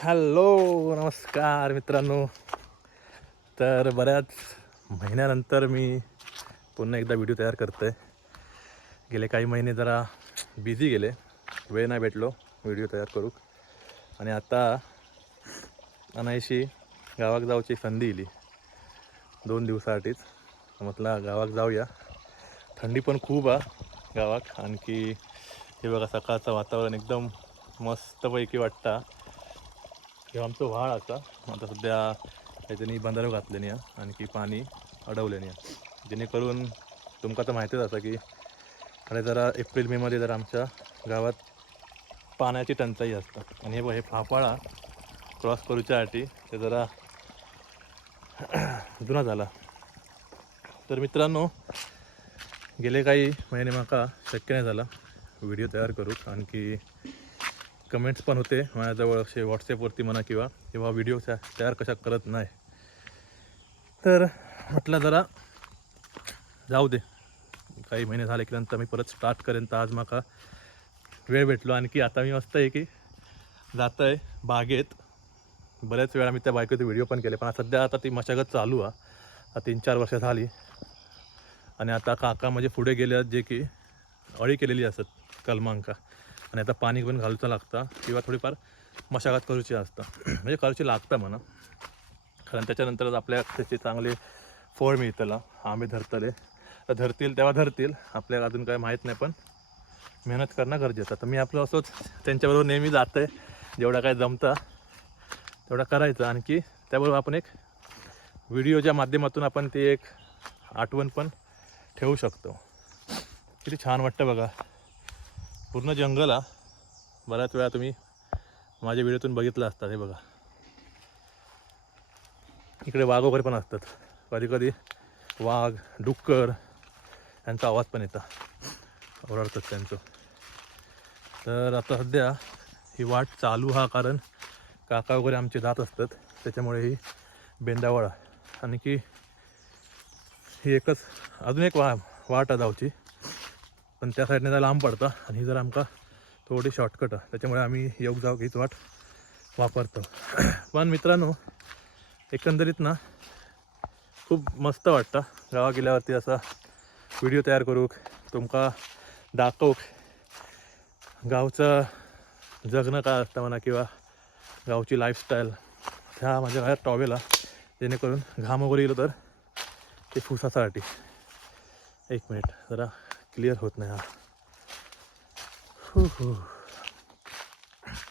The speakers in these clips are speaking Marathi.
हॅलो नमस्कार मित्रांनो. तर बऱ्याच महिन्यानंतर मी पुन्हा एकदा व्हिडिओ तयार करतो आहे. गेले काही महिने जरा बिझी गेले, वेळ नाही भेटलो व्हिडिओ तयार करू. आणि आता अनायशी गावाक जाऊची संधी इली 2 दिवसासाठीच. म्हटलं गावाक जाऊया. थंडी पण खूप आहे गावाक. आणखी हे बघा सकाळचं वातावरण एकदम मस्तपैकी वाटतं. किंवा आमचं व्हाळ आता आता सध्या काहीतरी बंधारे घातले नाही आणखी पाणी अडवले नाही, जेणेकरून तुमका तर माहितीच असं की आणि जरा एप्रिल मेमध्ये जरा आमच्या गावात पाण्याची टंचाई असतं. आणि हे फाफाळा क्रॉस करूच्यासाठी ते जरा जुना झाला. तर मित्रांनो, गेले काही महिने माका शक्य नाही झाला व्हिडिओ तयार करू. आणखी कमेंट्स पण होते माझ्याजवळ असे व्हॉट्सॲपवरती म्हणा किंवा व्हिडिओ तयार कशा करत नाही. तर म्हटलं जरा जाऊ दे, काही महिने झाले की नंतर मी परत स्टार्ट करेन. तर आज माका वेळ भेटलो. आणखी आता मी मस्त आहे की जातं आहे बागेत. बऱ्याच वेळा मी त्या बागेत व्हिडिओ पण केले, पण सध्या आता ती मशागत चालू आहे. 3-4 वर्ष झाली. आणि आता काका म्हणजे पुढे गेले जे की अळी केलेली असत कलमांका. आणि आता पाणी पण घालूचं लागतं किंवा थोडीफार मशागत करूची असतं. म्हणजे करूची लागतं म्हणा, कारण त्याच्यानंतरच आपल्या त्याचे चांगले फळ मिळतलं. आंबे धरतील तेव्हा धरतील, आपल्याला अजून काय माहीत नाही, पण मेहनत करणं गरजेचं. तर मी आपलं असंच त्यांच्याबरोबर नेहमी जातं आहे. जेवढा काय जमतं तेवढा करायचं. आणखी त्याबरोबर आपण एक व्हिडिओच्या माध्यमातून आपण ती एक आठवण पण ठेवू शकतो. किती छान वाटतं बघा. पूर्ण जंगल हा. बऱ्याच वेळा तुम्ही माझ्या व्हिडिओतून बघितलं असतात. हे बघा, इकडे वाघ वगैरे पण असतात. कधी कधी वाघ डुक्कर यांचा आवाज पण येतात, ओरडतात त्यांचं. तर आता सध्या ही वाट चालू हा, कारण काका वगैरे आमचे जात असतात, त्याच्यामुळे ही बेंदावळा. आणखी ही एकच अजून एक वाट आहे जाऊची, पण त्या साईडने जरा लांब पडतं. आणि ही जर आमका थोडी शॉर्टकट आहे, त्याच्यामुळे आम्ही येऊ जाऊ हीच वाट वापरतो. पण मित्रांनो, एकंदरीत ना खूप मस्त वाटतं गावा गेल्यावरती असा व्हिडिओ तयार करूक, तुमका दाखवूक गावचं जगणं काय असतं म्हणा किंवा गावची लाईफस्टाईल. ह्या माझ्या घरात टॉवेला, जेणेकरून घाम वगैरे गेलो तर ते फुसासाठी. एक मिनिट, जरा क्लिअर होत नाही हा.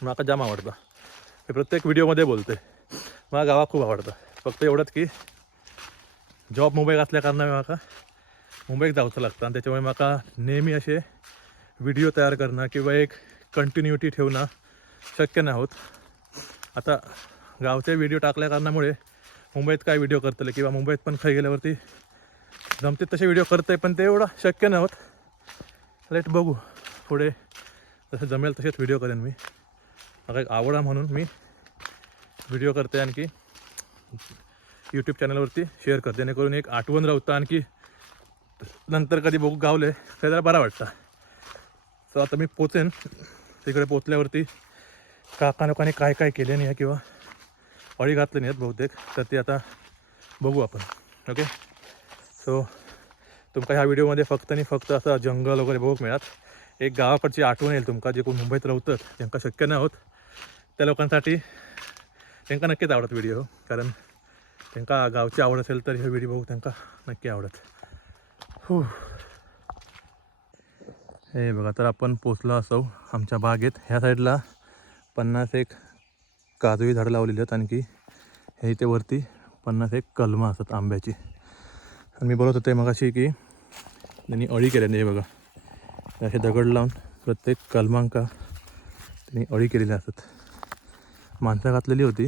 मला जाम आवडतं हे, प्रत्येक व्हिडिओमध्ये बोलते. मला गावात खूप आवडतं. फक्त एवढंच की जॉब मुंबईत असल्या कारणाने माका मुंबईत जावंचं लागतं. आणि त्याच्यामुळे माका नेहमी असे व्हिडिओ तयार करणं किंवा एक कंटिन्युटी ठेवणं शक्य नाही होत. आता गावचे व्हिडिओ टाकल्या कारणामुळे मुंबईत काय व्हिडिओ करतले किंवा मुंबईत पण खाई गेल्यावरती जमते तसे व्हिडिओ करते, पण ते एवढं शक्य नाही होत. लेट बघू, पुढे जसं जमेल तसेच व्हिडिओ करेन मी. मला एक आवड म्हणून मी व्हिडिओ करते, आणखी यूट्यूब चॅनलवरती शेअर करते, जेणेकरून एक आठवण राहतं. आणखी नंतर कधी बघू गावले तर जरा बरा वाटतं. सो आता मी पोचेन तिकडे. पोचल्यावरती काका लोकांनी काय काय केले नाही किंवा अळी घातले नाही आहेत बहुतेक, तर ते आता बघू आपण. ओके. सो तुमका ह्या व्हिडिओमध्ये फक्त आणि फक्त असं जंगल वगैरे बघूक मिळत. एक गावाकडची आठवण येईल तुमका, जे कोण मुंबईत राहतात त्यांना शक्य नाही होत, त्या लोकांसाठी त्यांना नक्कीच आवडत व्हिडिओ. कारण त्यांना गावची आवड असेल तर हे व्हिडिओ बघू त्यांना नक्की आवडत. हे बघा, तर आपण पोचलो असो आमच्या बागेत. ह्या साईडला 50 काजूची झाडं लावलेली आहेत, आणखी हे इथे वरती 50 कलमं असतात आंब्याची. आणि मी बोलत होते मगाशी की त्यांनी अळी केल्या. हे बघा, असे दगड लावून प्रत्येक कलमांका त्यांनी अळी केलेली असतात. माणसं घातलेली होती,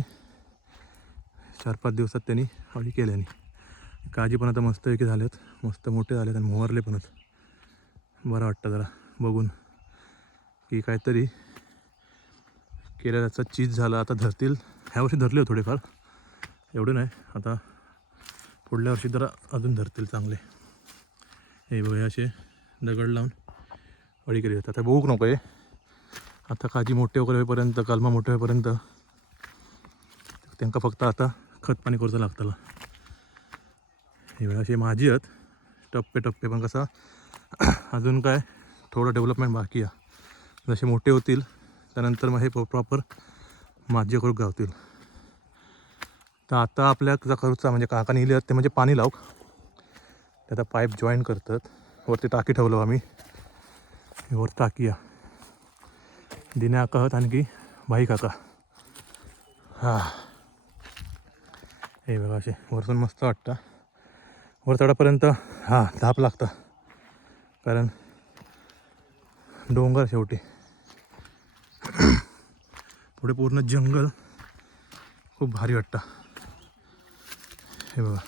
4-5 दिवसात त्यांनी अळी केल्याने. काजी पण आता मस्तपैकी झालेत, मस्त मोठे झालेत आणि मोहरले पण आहेत. बरं वाटतं जरा बघून की काहीतरी केलेल्याचा चीज झालं. आता धरतील, ह्या वर्षी धरले होते थोडेफार, एवढे नाही. आता पुढल्या वर्षी जरा अजून धरतील चांगले. हे बघा, असे दगड लावून अळी केली जातात. आता बघूक नको आहे, आता काजी मोठे वगैरे होईपर्यंत, कलमा मोठे होईपर्यंत त्यांना फक्त आता खत पाणी करूचं लागतं. हे वेळा अशी माझी आहेत टप्पे टप्पे, पण कसं अजून काय थोडं डेव्हलपमेंट बाकी आहे. जसे मोठे होतील त्यानंतर मग हे प्रॉपर माझी करू गावतील. तर आता आपल्या करूचा म्हणजे काका नेले आहेत ते म्हणजे पाणी लावक. त्याचा पाईप जॉईन करतात. वरती टाकी ठेवलो आम्ही, वर टाकी या दिन्या कहत आणखी भाई काका. हां हे बघा असे वरतून मस्त वाटतं. वर चढापर्यंत हां धाप लागतं, कारण डोंगर शेवटी पुढे पूर्ण जंगल, खूप भारी वाटतं. हे बघा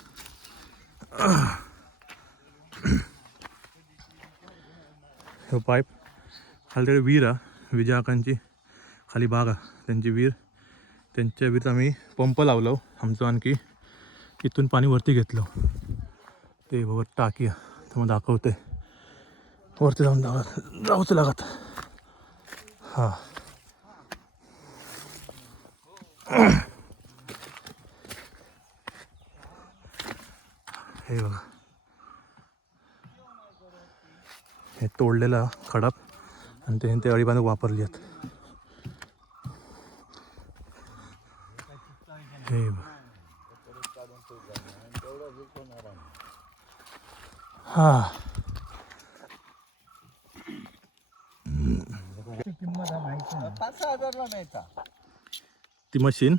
हे पाईप खाली तिकडे विहीर आहे, विजयाकांची खाली बाग आहे त्यांची विहीर. त्यांच्या विहीर आम्ही पंप लावलो आमचं, आणखी इथून पाणी वरती घेतलं. ते बघा टाकी तर मग दाखवते वरती जाऊन जाऊच लागत. हां हे बघा हे तोडलेला खडाप आणि ते अळी बांधून वापरली आहेत. हे हां ती मशीन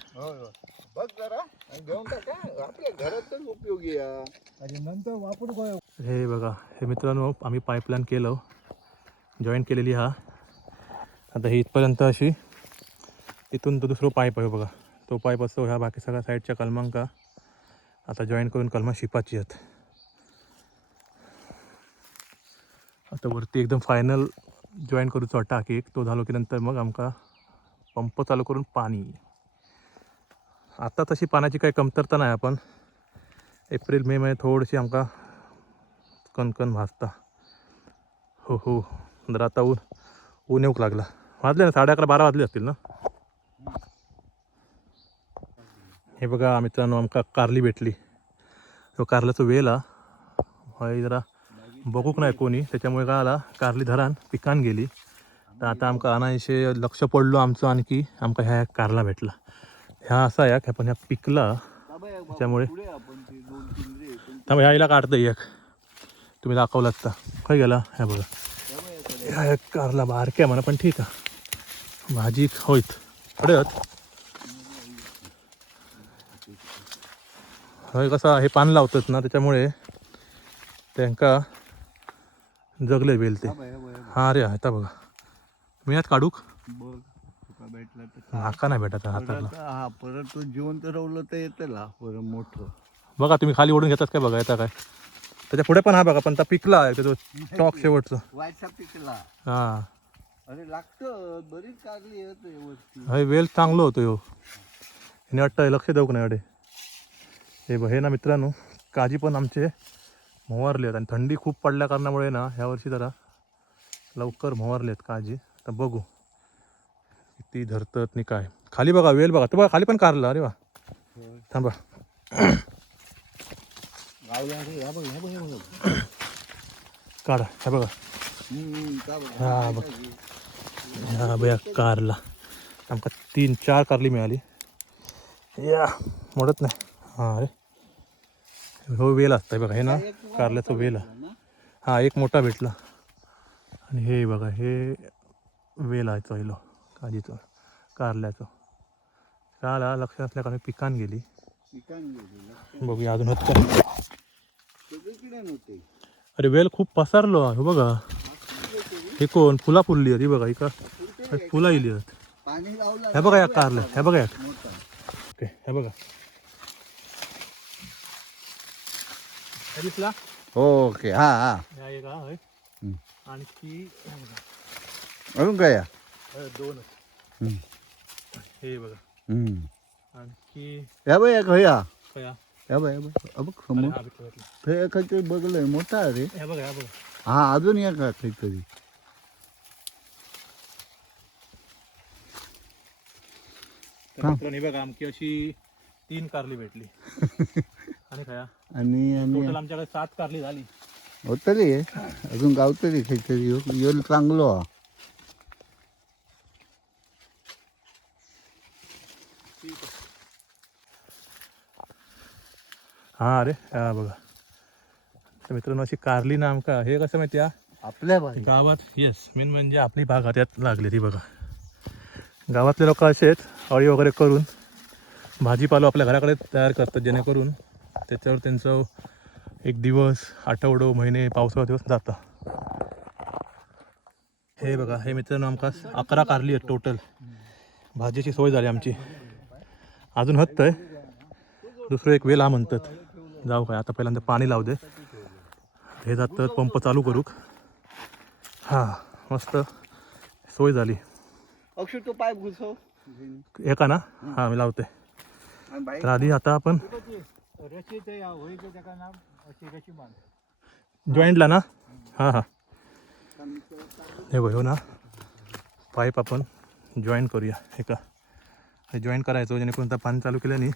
बघ जरा घेऊन टाका, आपल्या घरातच उपयोगी आहे. नंतर वापरू. हे बघा हे मित्रांनो आम्ही पाईपलाईन केलं, जॉईन केलेली. हा आता ही इथपर्यंत अशी, इथून तो दुसरा पाईप आहे बघा, तो पाईप असतो ह्या बाकी सगळ्या साईडच्या कलमांका आता जॉईन करून कलमा शिपाची आहेत. आता वरती एकदम फायनल जॉईन करूचो टाकी एक, तो झालो की नंतर मग आमका पंप चालू करून पाणी. आता तशी पाण्याची काही कमतरता नाही, आपण एप्रिल मे मध्ये थोडीशी आमका कणकण भाजता. हो हो जर आता ऊन येऊक लागला. वाजले ना 11:30-12 वाजले असतील ना. हे बघा मित्रांनो आमका कारली भेटली. तो कारल्याचं वेल हय जरा बघूक नाही कोणी, त्याच्यामुळे काय आला कारली धरान पिकान गेली. तर आता आमका अनायशे लक्ष पडलो आमचं, आणखी आमका ह्या कारला भेटला. ह्या असा या पण ह्या पिकला त्याच्यामुळे थांब ह्या हिला काढतं एक, तुम्ही दाखवलात तर खय गेला. ह्या बघा ह्या एक कारला बारक्या म्हणा पण ठीक आहे, भाजी होईत पडत. हय कसा हे पान लावतात ना त्याच्यामुळे त्यांका जगले वेल ते. हां रे आता बघा मी यात काढूक बघ तुका भेटला तर नाका नाही भेटत हाताला. हा परत तो जिवंत रवलं तर येतं ला परत मोठं. बघा तुम्ही खाली ओढून घेतात काय बघा येता काय. त्याच्या पुढे पण हा बघा, पण त्या पिकला आहे तो स्टॉक शेवटचं. वायचा पिकला. हां अरे लागतं बरीच कारली येत वरती. हय वेल चांगलं होतं ह्यो, हिने वाटतं लक्ष देऊक नाही अडे. हे बघ हे ना मित्रांनो काजी पण आमचे मोहरले आहेत, आणि थंडी खूप पडल्या कारणामुळे ना ह्या वर्षी जरा लवकर मोहरले आहेत काजी. तर बघू किती धरतात नाही काय. खाली बघा वेल बघा, तर बघा खाली पण कारला. अरे वा थांबा काढा. हे बघा हा बघ हा बघा कारला आमका 3-4 कारली मिळाली. या मोडत नाही. हां अरे हो वेल असतं बघा, हे ना कारल्याचं वेल आहे. हा एक मोठा भेटला, आणि हे बघा हे वेल आहे चहिलो काजीचं कारल्याचं. काला लक्ष नसल्या कारण पिकान गेली. बघूया अजून होत का. अरे वेल खूप पसरलो आहे बघा. हे कोण फुला फुलली आहे बघा, इका फुला इली आहेत. हे बघा या कारल्या, हे बघा ओके हे बघा दिसला. ओके हा हा ह्या एक आहे, आणखी अजून काय या? 2 हे बघा आणखी या बाई एक हया कया. या बाई बघ समोर हा भेटलं भेटलं. ते काहीतरी बघलंय मोठा आहे रे. हे बघा हे बघा. हा अजून या का काहीतरी. तर मित्रांनो हे बघा आमची अशी 3 कारली भेटली आणि काय आणि आणि टोटल आमच्याकडे 7 कारली झाली. होतली अजून गावतली काहीतरी येईल चांगलो हा. हा अरे हा बघा तर मित्रांनो अशी कारली ना आमका हे कसं माहिती आहे आपल्या बाई गावात येस मेन म्हणजे आपली बाग त्यात लागली ती बघा. गावातले लोक असे आहेत अळी वगैरे करून भाजीपालो आपल्या घराकडे तयार करतात जेणेकरून त्याच्यावर त्यांचं एक दिवस आठवडो महिने पावसाळा दिवस जातं. हे बघा हे मित्रांनो आमका 11 कारली आहेत टोटल. भाजीची सोय झाली आमची. अजून हत्तय दुसरं एक वेल हा म्हणतात. जाऊ काय आता पहिल्यांदा पाणी लावू दे. हे जातं पंप चालू करूक. हां मस्त सोय झाली. अक्षय तो पाईप घुसव एका ना हां मी लावते. तर आधी आता आपण जॉईंटला ना हां हां हे बघ हो ना पाईप आपण जॉईन करूया एका हे जॉईन करायचं जेणेकरून आता पाणी चालू केल्याने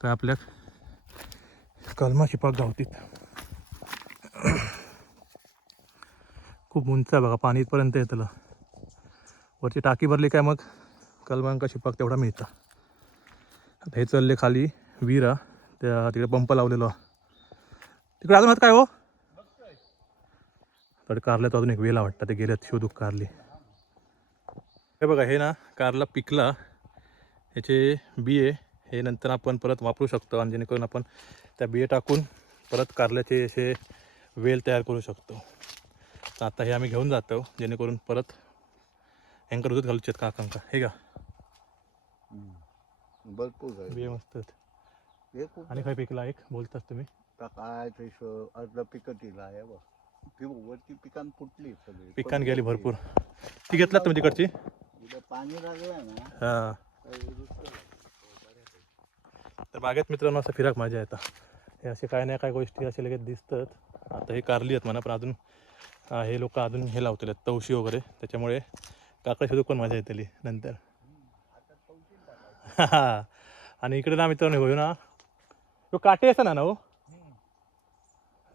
काय आपल्या कलमा शिपाक गावतीत. खूप उंच आहे बघा पाणी इथपर्यंत येतं. वरची टाकी भरली काय मग कलमांका शिपाक तेवढा मिळतं. आता हे चालले खाली विरा त्या तिकडे पंप लावलेलो तिकडे अजून काय हो तर कारल्यात अजून एक वेला वाटतं ते गेल्यात शोधूक कारली. हे बघा हे ना कारला पिकला याचे बिये हे नंतर आपण परत वापरू शकतो आणि जेणेकरून आपण त्या बिये टाकून परत कारल्याचे असे वेल तयार करू शकतो. तर आता हे आम्ही घेऊन जातो जेणेकरून परत अँकर उजत घालूचे आहेत काकांका हे का भरपूर बिये मस्त आणि काय पिकला एक बोलताच तुम्ही काय अर्ध पिकटीला आहे बघ ती वरती पिकान फुटली सगळी पिकान गेली भरपूर. ती घेतलात तुम्ही तिकडची पाणी लागलं ना हां. तर बागेत मित्रांनो असं फिराक मजा येतात. हे असे काय नाही काय गोष्टी असे लगेच दिसतात. आता हे कारली आहेत म्हणा पण अजून हे लोक अजून हे लावलेले आहेत तवशी वगैरे त्याच्यामुळे काकडे शोधूक पण मजा येतली नंतर. आणि इकडे ना मित्रांनो होऊ ना तो काटे असं ना हो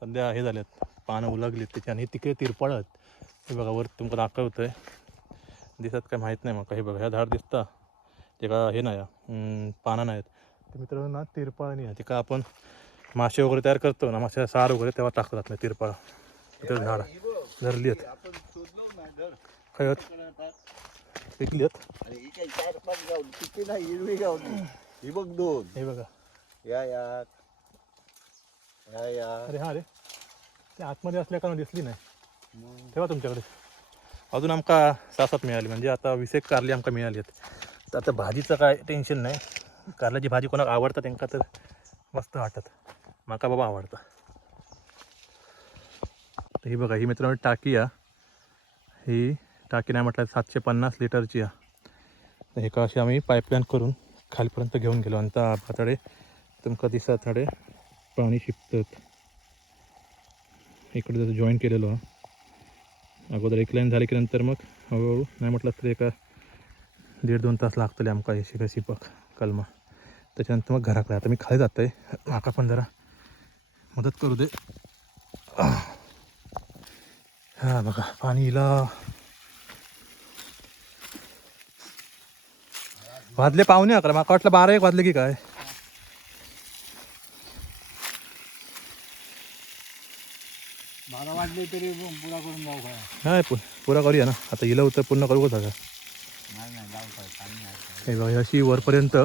सध्या हे झालेत पानं उलगलीत त्याची आणि तिकडे तिरपळत हे बघा वर तुमचं दाखवतं आहे दिसत काय माहीत नाही मग हे बघा ह्या झाड दिसता ते का हे नाही पानं नाहीत तर मित्रांनो ना तिरपाळ नाही ते का आपण मासे वगैरे तयार करतो ना मासे सार वगैरे तेव्हा टाकतात नाही तिरपाळ तिथं झाड धरली आहेत काय होत पिकली आहेत ही बघ दोन हे बघा या या अरे हां रे ते आतमध्ये असल्या कारण दिसली नाही तेव्हा तुमच्याकडे अजून आमका 6-7 मिळाली म्हणजे आता 20 एक कारली आमका मिळाली आहेत. तर आता भाजीचं काय टेन्शन नाही कारल्याची भाजी कोणाक आवडतं त्यांना तर मस्त वाटत माका बाबा आवडतं. तर ही बघा ही मित्रांनो टाकी आहे ही टाकी नाही म्हटलं 750 लिटरची आहे. तर हे का अशी आम्ही पाईपलाईन करून खालीपर्यंत घेऊन गेलो आणि त्या पातळे तुमका दिसत थोडे पाणी शिपतात. इकडे जसं जॉईन केलेलं अगोदर एक लाईन झाली की नंतर मग हळूहळू नाही म्हटलं तर एका 1.5-2 तास लागतले आमका हे शिका शिपक कलमा. त्याच्यानंतर मग घराकडे आता मी खाली जात आहे माका पण जरा मदत करू दे. हां बघा पाणी इला वाजले 11:45 माका वाटलं 12-1 वाजले की काय. बारा वाजले तरी पुरा करून जाऊ काय नाही पुरा करूया ना आता इलं होतं पूर्ण करू का सगळं. हे बघा अशी वरपर्यंत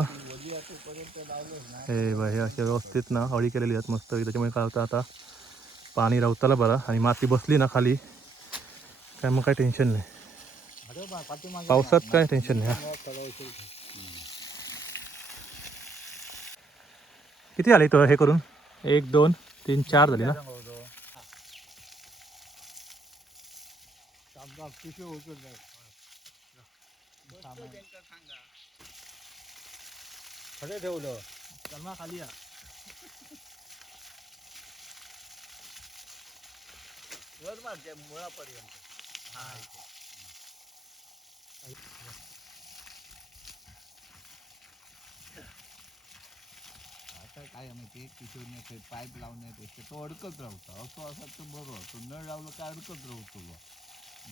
हे बघा हे अशा व्यवस्थित ना अळी केलेली आहेत मस्त त्याच्यामुळे काय होतं आता पाणी रावताला बरा आणि माती बसली ना खाली काय मग काय टेन्शन नाही पावसात काय टेन्शन नाही. किती आली तो हे करून 1 2 3 4 झाली ना. सगळे ठेवलं कलमा खाली वर मारते मुळापर्यंत आता काय माहिती किशोरने पाईप लावण्यापेक्षा तो अडकत राहतो असं असा तर बरोबर तो नळ लावलं काय अडकत राहतो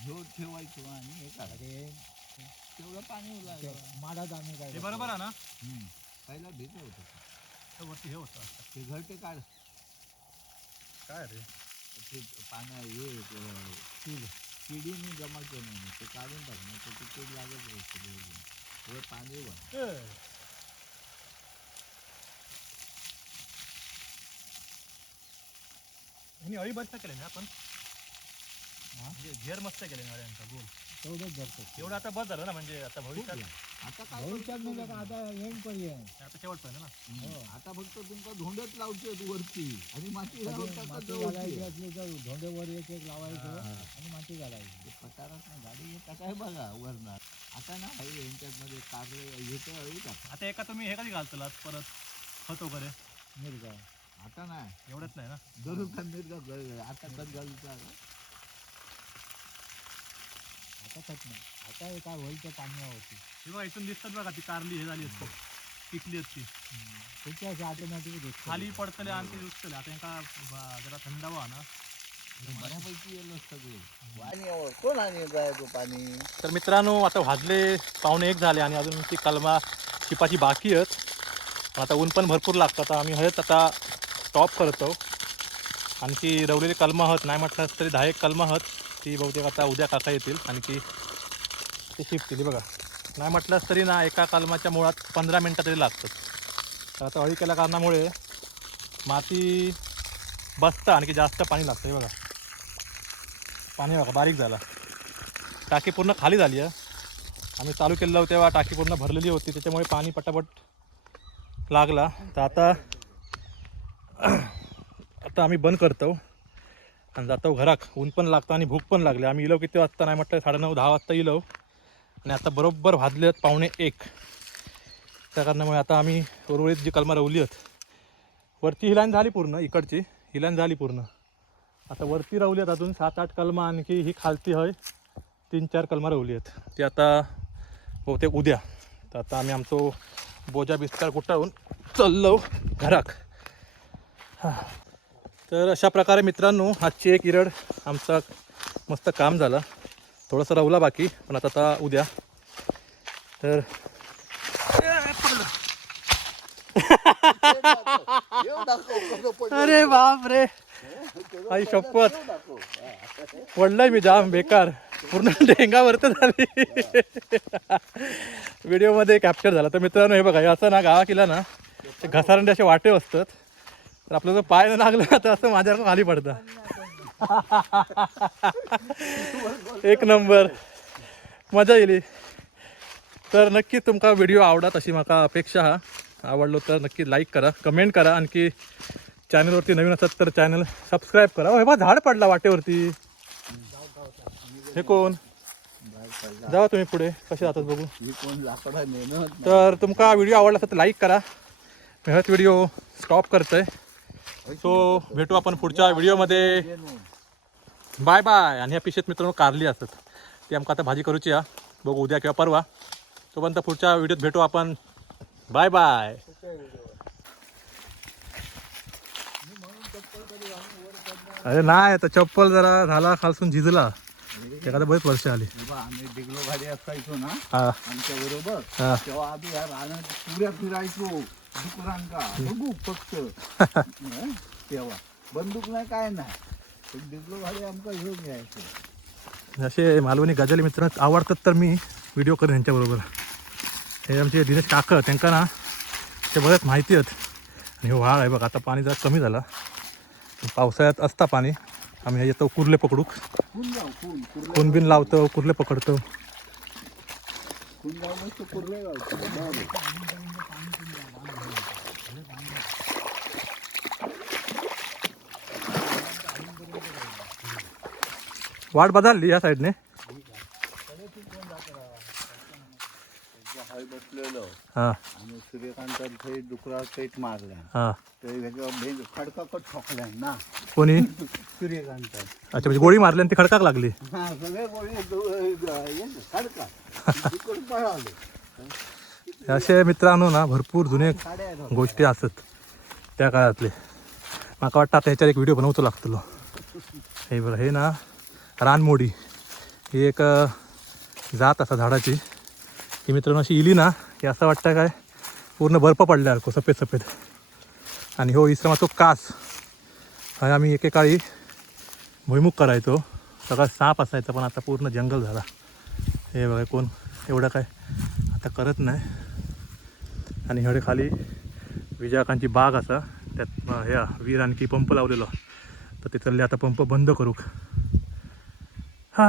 घेऊन ठेवायचो आणि हे करायचं तेवढं पाणी माडात आम्ही काय बरोबर आहे ना पहिला भेट होतं वरती हे होतं ते घरटे काढ काय रे ते पाण्या हे किडीने जमा केलं नाही ते काढून टाकणं तर ते कीड लागत राहते पाणी अळी बसता केले ना आपण म्हणजे घेर मस्त केले ना अळ्यांचा गोल तेवढंच धरतो एवढं आता बस झालं ना म्हणजे आता भविष्यात आता काय भविष्यात नाही का आता एंड पर्यंत आता शेवटपर्यंत ना आता फक्त तुमका धोंडच लावते वरती आणि माती घालायची असली तर धोंड्यावर एक एक लावायचं आणि माती घालायची पटारात नाही गाडी येतात काय बघा वरणार आता ना भाई यांच्यामध्ये कारले येतं अळी का आता एका तुम्ही हे कधी घालतलात परत खत वगैरे मिरगा आता नाही एवढंच नाही ना दररोज मिरगा आता खत घालूचा आता खत नाही आता काय होईल तर पाणी होती किंवा इथून दिसतात बघा ती कारली हे झाली असतो पिकली असती त्याच्या ऑटोमॅटिक खाली पडतले आणि ते रुचतले आता एका जरा थंड व्हा ना बऱ्यापैकी येलो सगळे कोण आणि काय तो पाणी तर मित्रांनो आता वाजले 1:15 झाले आणि अजून ती कलमा शिपाची बाकी आहेत पण आता ऊन पण भरपूर लागतं आता आम्ही हळद आता स्टॉप करतो आणखी रवलेली कलमा आहोत नाही म्हटलं तरी 10 कलमा आहोत ती बहुतेक आता उद्या काका येतील आणखी ते शिफ्ट केली बघा नाही म्हटलंच तरी ना एका कलमाच्या मुळात 15 मिनटं तरी लागतात तर आता अळी केल्या कारणामुळे माती बसतं आणखी जास्त पाणी लागतं हे बघा पाणी बघा बारीक झाला टाकी पूर्ण खाली झाली आहे आम्ही चालू केलेलं होतं तेव्हा टाकी पूर्ण भरलेली होती त्याच्यामुळे पाणी पटापट लागला तर आता आम्ही बंद करतो आणि जातो घरात ऊन पण लागतं आणि भूक पण लागली आम्ही इलो किती वाजता नाही म्हटलं 9:30-10 वाजता इलो आणि आता बरोबर वाजले 1:45 त्या कारणामुळे आता आम्ही उर्वरित जी कलमा रवली आहेत वरती ही लाईन झाली पूर्ण इकडची ही लाईन झाली पूर्ण आता वरती रवली आहेत अजून 7-8 कलमा आणखी ही खालती आहे 3-4 कलमा रवली आहेत ती आता बहुतेक उद्या तर आता आम्ही आमचो बोजा बिस्कार गुटाळून चाललो घरात तर अशा प्रकारे मित्रांनो आजची एक इरड आमचा मस्त काम झालं थोडंसं रवला बाकी पण आता उद्या तर अरे बाप रे आई शपथ पडलंय मी जाम बेकार पूर्ण डेंगावरती झाली व्हिडिओमध्ये कॅप्चर झाला तर मित्रांनो हे बघा असं ना गावा केला ना ते घसारंडे असे वाटे असतात तर आपलं जर पाय लागलं तर असं माझ्यावर खाली पडतं एक नंबर मजा येईल तर नक्की तुमका व्हिडिओ आवडत अशी माका अपेक्षा हा आवडलो तर नक्की लाईक करा कमेंट करा आणखी चॅनलवरती नवीन असतात तर चॅनल सबस्क्राईब करा हे बा झाड पडला वाटेवरती हे कोण जावा तुम्ही पुढे कसे जातात बघू तर तुमका व्हिडिओ आवडला असेल तर लाईक करा मी हाच व्हिडिओ स्टॉप करतोय सो भेटू आपण पुढच्या व्हिडिओमध्ये बाय बाय आणि या पिशेत मित्रांनो कारली असतात ती आमका आता भाजी करूची हा बघू उद्या किंवा परवा तोपर्यंत पुढच्या व्हिडिओत भेटू आपण बाय बाय अरे नाही आता चप्पल जरा झाला खालसून झिजला एखादा बरेच वर्ष आली आम्ही डिगलो गाडी असायचो ना हा आमच्या बरोबर तेव्हा आम्ही या रानात पुऱ्या फिरायचो डुकरांका बघू फक्त तेव्हा बंदूक नाही काय नाही डिगलो गाडी आमका घेऊन घ्यायचो असे मालवणी गजाली मित्र आवडतात तर मी व्हिडिओ करेन यांच्याबरोबर हे आमचे दिनेश काका त्यांना ना ते बरेच माहिती आहेत आणि हे व्हाळ आहे बघा आता पाणी जरा कमी झाला पावसाळ्यात असता पाणी आम्ही येतो कुर्ले पकडूक खून बिन लावतो कुर्ले पकडतो वाट बदलली या साईडने बसलेलो हा आणि सूर्यकांत डुकरा पेट मारल्या हा खडकाकट ठोकल्या ना कोणी सूर्यकांत अच्छा म्हणजे गोळी मारली आणि ती खडकाक लागली हा सगळे गोळी खडका पळाले असे मित्रांनो ना भरपूर जुने गोष्टी असतात त्या काळातले. माका वाटतं आता ह्याच्यात एक व्हिडिओ बनवतो लागतलो. हे बघा, हे ना रानमोडी, ही एक जात असा झाडाची की मित्रांनो अशी इली ना की असं वाटतं काय पूर्ण बर्फ पडल्यासारखं सफेद सफेद. आणि हो इस्लामाचो कास, हा आम्ही एकेकाळी भुईमुग करायचो. सगळा साप असायचा, पण आता पूर्ण जंगल झाला. हे बघा, कोण एवढं काय आता करत नाही. आणि एवढे खाली विजयाकांची बाग असा, त्यात ह्या वीर आणखी पंप लावलेलो, तर ते चालले आता पंप बंद करूक. हा